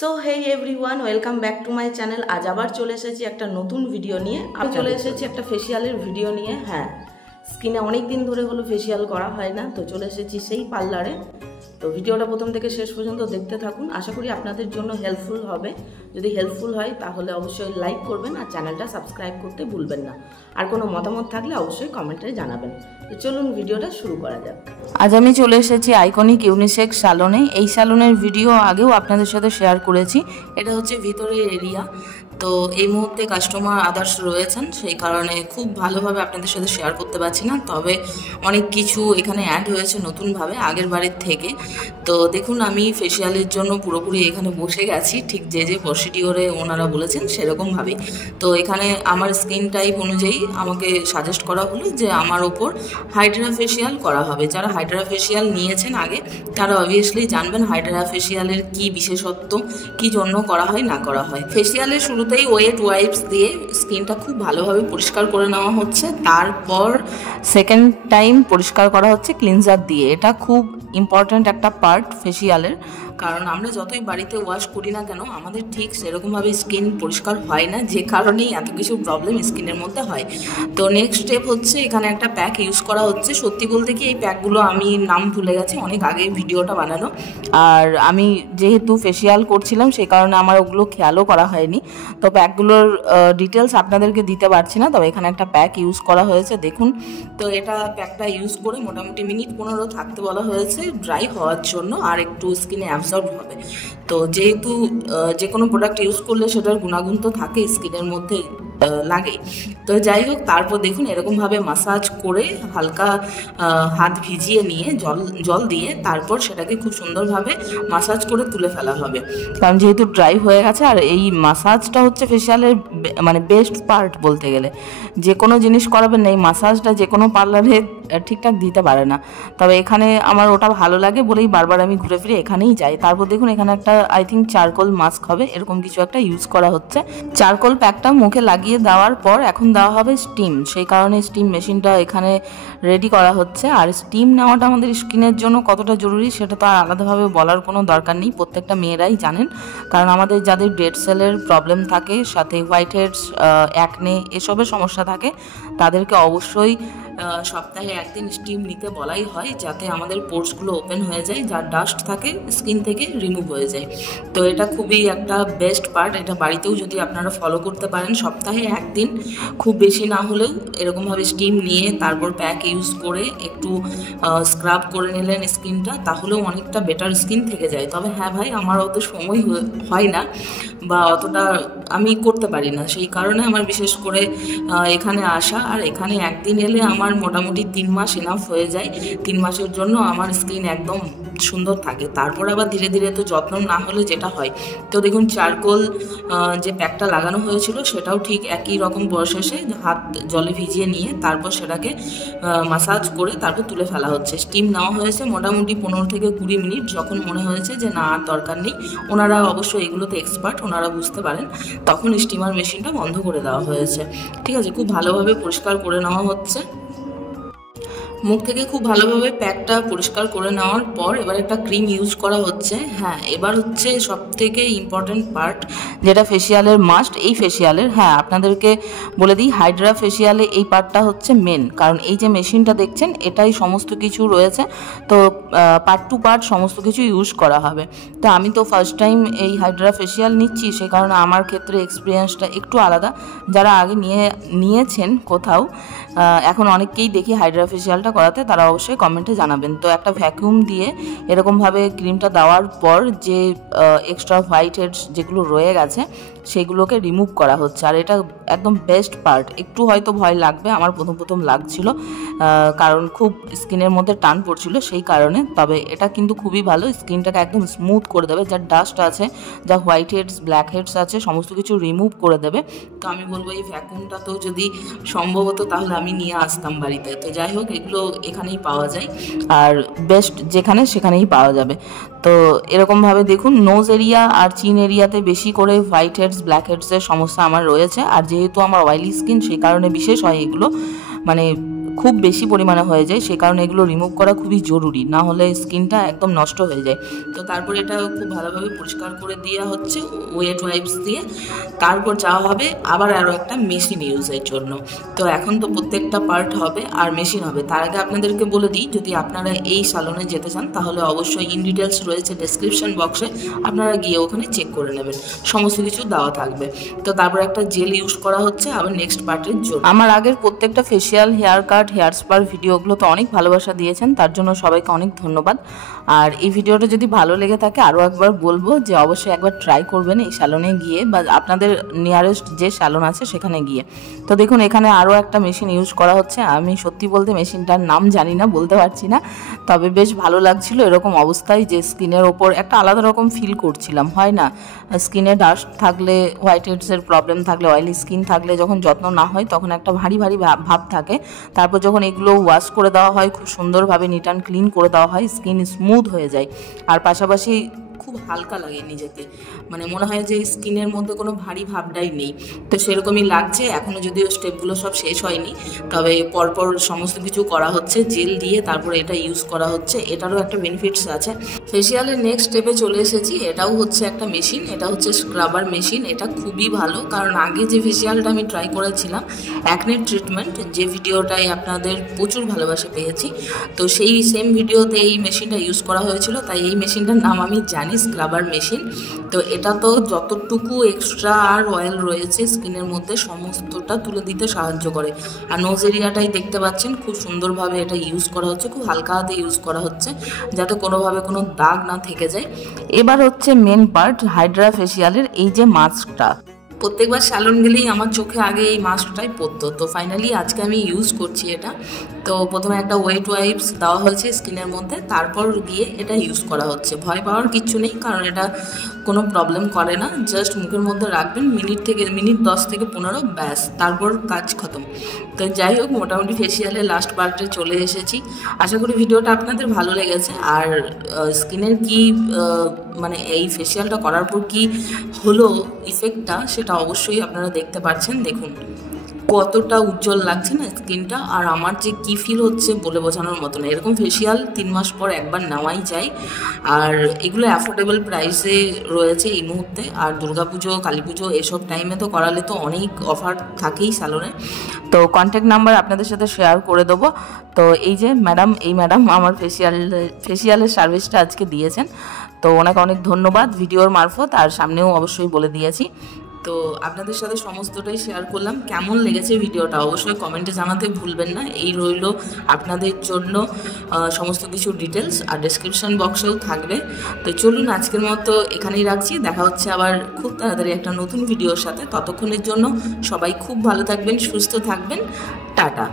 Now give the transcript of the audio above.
So hey everyone, welcome back to my channel. আজ আবার চলে এসেছি একটা নতুন ভিডিও নিয়ে। আমি চলে এসেছি একটা ফেসিয়ালের ভিডিও নিয়ে। হ্যাঁ, স্কিনে অনেক দিন ধরে হলো ফেসিয়াল করা হয় না, তো চলে এসেছি সেই পার্লারে। তো ভিডিওটা প্রথম থেকে শেষ পর্যন্ত দেখতে থাকুন, আশা করি আপনাদের জন্য হেল্পফুল হবে। যদি হেল্পফুল হয় তাহলে অবশ্যই লাইক করবেন আর চ্যানেলটা সাবস্ক্রাইব করতে ভুলবেন না। আর কোনো মতামত থাকলে অবশ্যই কমেন্টে জানাবেন। তো চলুন ভিডিওটা শুরু করা যাক। আজ আমি চলে এসেছি আইকনিক ইউনিসেক্স স্যালনে। এই স্যালনের ভিডিও আগেও আপনাদের সাথে শেয়ার করেছি। এটা হচ্ছে ভিতরের এরিয়া। তো এই মুহূর্তে কাস্টমার আদার্স রয়েছেন, সেই কারণে খুব ভালোভাবে আপনাদের সাথে শেয়ার করতে পারছি না। তবে অনেক কিছু এখানে অ্যাড হয়েছে নতুনভাবে আগের বারের থেকে। তো দেখুন, আমি ফেসিয়ালের জন্য পুরোপুরি এখানে বসে গেছি, ঠিক যে যে প্রসিডিওরে ওনারা বলেছেন সেরকমভাবে। তো এখানে আমার স্কিন টাইপ অনুযায়ী আমাকে সাজেস্ট করা হলো যে আমার ওপর হাইড্রা ফেসিয়াল করা হবে। যারা হাইড্রা ফেসিয়াল নিয়েছেন আগে, তারা অবভিয়াসলি জানবেন হাইড্রা ফেসিয়ালের কি বিশেষত্ব, কি জন্য করা হয় না করা হয়। ফেসিয়ালের শুরুতেই ওয়েট ওয়াইপস দিয়ে স্কিনটা খুব ভালোভাবে পরিষ্কার করে নেওয়া হচ্ছে। তারপর সেকেন্ড টাইম পরিষ্কার করা হচ্ছে ক্লিনজার দিয়ে। এটা খুব ইম্পর্ট্যান্ট একটা পার্ট ফেসিয়ালের, কারণ আমরা যতই বাড়িতে ওয়াশ করি না কেন আমাদের ঠিক সেরকমভাবে স্কিন পরিষ্কার হয় না, যে কারণেই এত কিছু প্রবলেম স্কিনের মধ্যে হয়। তো নেক্সট স্টেপ হচ্ছে এখানে একটা প্যাক ইউজ করা হচ্ছে। সত্যি বলতে কি, এই প্যাকগুলো আমি নাম ভুলে গেছি, অনেক আগে ভিডিওটা বানানো। আর আমি যেহেতু ফেসিয়াল করছিলাম সেই কারণে আমার ওগুলো খেয়ালও করা হয়নি। তো প্যাকগুলোর ডিটেলস আপনাদেরকে দিতে পারছি না, তবে এখানে একটা প্যাক ইউজ করা হয়েছে দেখুন। তো এটা প্যাকটা ইউজ করে মোটামুটি মিনিট 15 থাকতে বলা হয়েছে ড্রাই হওয়ার জন্য, আর একটু স্কিনে অ্যাবসর্ব হবে। তো যেহেতু যে কোনো প্রোডাক্ট ইউজ করলে সেটার গুণাগুণ তো থাকে, স্কিনের মধ্যে লাগে। তো যাই হোক, তারপর দেখুন এরকমভাবে মাসাজ করে হালকা হাত ভিজিয়ে নিয়ে জল দিয়ে তারপর সেটাকে খুব সুন্দরভাবে মাসাজ করে তুলে ফেলা হবে, কারণ যেহেতু ড্রাই হয়ে গেছে। আর এই মাসাজটা হচ্ছে ফেসিয়ালের মানে বেস্ট পার্ট বলতে গেলে। যে কোনো জিনিস করাবেন না, এই মাসাজটা যে কোনো পার্লারে ঠিকঠাক দিতে পারে না, তবে এখানে আমার ওটা ভালো লাগে বলেই বারবার আমি ঘুরে ফিরে এখানেই যাই। তারপর দেখুন এখানে একটা আই থিঙ্ক চারকোল মাস্ক হবে, এরকম কিছু একটা ইউজ করা হচ্ছে। চারকোল প্যাকটা মুখে লাগিয়ে দেওয়ার পর এখন দেওয়া হবে স্টিম, সেই কারণে স্টিম মেশিনটা এখানে রেডি করা হচ্ছে। আর স্টিম নেওয়াটা আমাদের স্কিনের জন্য কতটা জরুরি সেটা তো আর আলাদাভাবে বলার কোনো দরকার নেই, প্রত্যেকটা মেয়েরাই জানেন। কারণ আমাদের যাদের ডেড সেলের প্রবলেম থাকে, সাথে হোয়াইট হেডস, অ্যাকনে এসবের সমস্যা থাকে, তাদেরকে অবশ্যই সপ্তাহে একদিন স্টিম নিতে বলাই হয়, যাতে আমাদের পোর্সগুলো ওপেন হয়ে যায়, যার ডাস্ট থাকে স্কিন থেকে রিমুভ হয়ে যায়। তো এটা খুবই একটা বেস্ট পার্ট। এটা বাড়িতেও যদি আপনারা ফলো করতে পারেন, সপ্তাহে একদিন, খুব বেশি না হলেও এরকমভাবে স্টিম নিয়ে তারপর প্যাক ইউজ করে একটু স্ক্রাব করে নিলেন স্কিনটা, তাহলেও অনেকটা বেটার স্কিন থেকে যায়। তবে হ্যাঁ ভাই, আমার অত সময় হয় না বা অতটা আমি করতে পারি না, সেই কারণে আমার বিশেষ করে এখানে আসা। আর এখানে একদিন এলে আমার মোটামুটি 3 মাস এনাফ হয়ে যায়। 3 মাসের জন্য আমার স্কিন একদম সুন্দর থাকে। তারপর আবার ধীরে ধীরে তো যত্ন না হলে যেটা হয়। তো দেখুন চারকোল যে প্যাকটা লাগানো হয়েছিল সেটাও ঠিক একই রকম প্রসেসে হাত জলে ভিজিয়ে নিয়ে তারপর সেটাকে মাসাজ করে তারপর তুলে ফেলা হচ্ছে। স্টিম নেওয়া হয়েছে মোটামুটি 15 থেকে 20 মিনিট। যখন মনে হয়েছে যে না আর দরকার নেই, ওনারা অবশ্যই এগুলোতে এক্সপার্ট, ওনারা বুঝতে পারেন, তখন স্টিমার মেশিনটা বন্ধ করে দেওয়া হয়েছে। ঠিক আছে, খুব ভালোভাবে পরিষ্কার করে নেওয়া হচ্ছে। মুখ থেকে খুব ভালোভাবে প্যাকটা পরিষ্কার করে নেওয়ার পর এবার একটা ক্রিম ইউজ করা হচ্ছে। হ্যাঁ, এবার হচ্ছে সব থেকে ইম্পর্টেন্ট পার্ট, যেটা ফেসিয়ালের মাস্ট। এই ফেসিয়ালের, হ্যাঁ আপনাদেরকে বলে দিই, হাইড্রা ফেসিয়ালে এই পার্টটা হচ্ছে মেন, কারণ এই যে মেশিনটা দেখছেন এটাই সমস্ত কিছু রয়েছে। তো পার্ট টু পার্ট সমস্ত কিছু ইউজ করা হবে। তো আমি তো ফার্স্ট টাইম এই হাইড্রা ফেসিয়াল নিচ্ছি, সে কারণে আমার ক্ষেত্রে এক্সপিরিয়েন্সটা একটু আলাদা। যারা আগে নিয়েছেন কোথাও, এখন অনেককেই দেখি হাইড্রা ফেসিয়ালটা করাতে, তারা অবশ্যই কমেন্টে জানাবেন। তো একটা ভ্যাকুয়াম দিয়ে এরকমভাবে ক্রিমটা দেওয়ার পর যে এক্সট্রা হোয়াইট হেডস যেগুলো রয়ে গেছে সেগুলোকে রিমুভ করা হচ্ছে। আর এটা একদম বেস্ট পার্ট। একটু হয়তো ভয় লাগবে, আমার প্রথম লাগছিল, কারণ খুব স্কিনের মধ্যে টান পড়ছিল সেই কারণে। তবে এটা কিন্তু খুবই ভালো, স্কিনটাকে একদম স্মুথ করে দেবে, যার ডাস্ট আছে, যা হোয়াইট হেডস ব্ল্যাক হেডস আছে সমস্ত কিছু রিমুভ করে দেবে। তো আমি বলবো এই ভ্যাকুয়ামটা তো যদি সম্ভব হতো তাহলে আমি নিয়ে আসতাম বাড়িতে। তো যাই হোক, এগুলো এখানেই পাওয়া যায়, আর বেস্ট যেখানে সেখানেই পাওয়া যাবে। তো এরকমভাবে দেখুন নোজ এরিয়া আর চিন এরিয়াতে বেশি করে হোয়াইট হেডস ব্ল্যাক হেডসের সমস্যা আমার রয়েছে। আর যেহেতু আমার অয়েলি স্কিন, সেই কারণে বিশেষ হয় এগুলো, মানে খুব বেশি পরিমাণে হয়ে যায়, সে কারণে এগুলো রিমুভ করা খুবই জরুরি, না হলে স্কিনটা একদম নষ্ট হয়ে যায়। তো তারপর এটা খুব ভালোভাবে পরিষ্কার করে দেওয়া হচ্ছে ওয়েট ওয়াইপস দিয়ে। তারপর যাওয়া হবে আবার আরও একটা মেশিন ইউজের জন্য। তো এখন তো প্রত্যেকটা পার্ট হবে আর মেশিন হবে। তার আগে আপনাদেরকে বলে দিই, যদি আপনারা এই সালনে যেতে চান তাহলে অবশ্যই ইন ডিটেলস রয়েছে ডেসক্রিপশন বক্সে, আপনারা গিয়ে ওখানে চেক করে নেবেন, সমস্ত কিছু দেওয়া থাকবে। তো তারপর একটা জেল ইউজ করা হচ্ছে আবার নেক্সট পার্টের জন্য। আমার আগের প্রত্যেকটা ফেসিয়াল, হেয়ার কাট, হেয়ার স্পার ভিডিওগুলো তো অনেক ভালোবাসা দিয়েছেন, তার জন্য সবাইকে অনেক ধন্যবাদ। আর এই ভিডিওটা যদি ভালো লেগে থাকে আরও একবার বলবো যে অবশ্যই একবার ট্রাই করবেন এই স্যালনে গিয়ে, বা আপনাদের নিয়ারেস্ট যে স্যালন আছে সেখানে গিয়ে। তো দেখুন এখানে আরও একটা মেশিন ইউজ করা হচ্ছে। আমি সত্যি বলতে মেশিনটার নাম জানি না, বলতে পারছি না, তবে বেশ ভালো লাগছিল এরকম অবস্থায় যে স্কিনের ওপর একটা আলাদা রকম ফিল করছিলাম। হয় না, স্কিনে ডাস্ট থাকলে, হোয়াইট হেডসের প্রবলেম থাকলে, অয়েলি স্কিন থাকলে যখন যত্ন না হয় তখন একটা ভারী ভারী ভাব থাকে। তারপর যখন এগুলো ওয়াশ করে দেওয়া হয়, খুব সুন্দরভাবে নিট অ্যান্ড ক্লিন করে দেওয়া হয়, স্কিন স্মুথ হয়ে যায়। আর পাশাপাশি খুব হালকা লাগে নিজেকে, মানে মনে হয় যে স্কিনের মধ্যে কোনো ভারী ভাবটাই নেই। তো সেরকমই লাগছে। এখনও যদিও স্টেপগুলো সব শেষ হয়নি, তবে পরপর সমস্ত কিছু করা হচ্ছে জেল দিয়ে, তারপরে এটা ইউজ করা হচ্ছে। এটারও একটা বেনিফিটস আছে। ফেসিয়ালের নেক্সট স্টেপে চলে এসেছি। এটাও হচ্ছে একটা মেশিন, এটা হচ্ছে স্ক্রাবার মেশিন। এটা খুবই ভালো, কারণ আগে যে ফেসিয়ালটা আমি ট্রাই করেছিলাম অ্যাকনে ট্রিটমেন্ট, যে ভিডিওটাই আপনাদের প্রচুর ভালোবাসা পেয়েছি, তো সেই সেম ভিডিওতে এই মেশিনটা ইউজ করা হয়েছিল। তাই এই মেশিনটার নাম আমি জানি, স্ক্রাবার মেশিন। তো এটা তো যতটুকু এক্সট্রা আর অয়েল রয়েছে স্কিনের মধ্যে সমস্তটা তুলে দিতে সাহায্য করে। আর নোজ এরিয়াটাই দেখতে পাচ্ছেন খুব সুন্দরভাবে এটা ইউজ করা হচ্ছে, খুব হালকা হাতে ইউজ করা হচ্ছে যাতে কোনোভাবে কোনো দাগ না থেকে যায়। এবার হচ্ছে মেন পার্ট, হাইড্রা ফেসিয়ালের এই যে মাস্কটা। প্রত্যেকবার স্যালন গেলেই আমার চোখে আগে এই মাস্কটাই পড়তো। তো ফাইনালি আজকে আমি ইউজ করছি এটা। তো প্রথমে একটা ওয়েট ওয়াইপস দেওয়া হয়েছে স্কিনের মধ্যে, তারপর গিয়ে এটা ইউজ করা হচ্ছে। ভয় পাওয়ার কিচ্ছু নেই, কারণ এটা কোনো প্রবলেম করে না। জাস্ট মুখের মধ্যে রাখবেন মিনিট 10 থেকে 15, ব্যাস, তারপর কাজ খতম। তো যাই হোক, মোটামুটি ফেসিয়ালের লাস্ট পার্টে চলে এসেছি। আশা করি ভিডিওটা আপনাদের ভালো লেগেছে। আর স্কিনের কি মানে এই ফেসিয়ালটা করার পর কি হলো ইফেক্টটা, সেটা অবশ্যই আপনারা দেখতে পাচ্ছেন। দেখুন কতটা উজ্জ্বল লাগছে না স্কিনটা, আর আমার যে কী ফিল হচ্ছে বলে বোঝানোর মতো না। এরকম ফেসিয়াল 3 মাস পর একবার নেওয়াই যায়, আর এগুলো অ্যাফোর্ডেবল প্রাইসে রয়েছে এই মুহূর্তে। আর দুর্গাপুজো, কালী পুজো এসব টাইমে তো করালে তো অনেক অফার থাকেই স্যালনে। তো কন্ট্যাক্ট নাম্বার আপনাদের সাথে শেয়ার করে দেবো। তো এই যে ম্যাডাম, এই ম্যাডাম আমার ফেসিয়ালের সার্ভিসটা আজকে দিয়েছেন, তো ওনাকে অনেক ধন্যবাদ ভিডিওর মারফত, আর সামনেও অবশ্যই বলে দিয়েছি। তো আপনাদের সাথে সমস্তটাই শেয়ার করলাম। কেমন লেগেছে ভিডিওটা অবশ্যই কমেন্টে জানাতে ভুলবেন না। এই রইল আপনাদের জন্য সমস্ত কিছু ডিটেলস, আর ডেসক্রিপশন বক্সেও থাকবে। তো চলুন আজকের মতো এখানেই রাখছি। দেখা হচ্ছে আবার খুব তাড়াতাড়ি একটা নতুন ভিডিওর সাথে। ততক্ষণের জন্য সবাই খুব ভালো থাকবেন, সুস্থ থাকবেন। টাটা।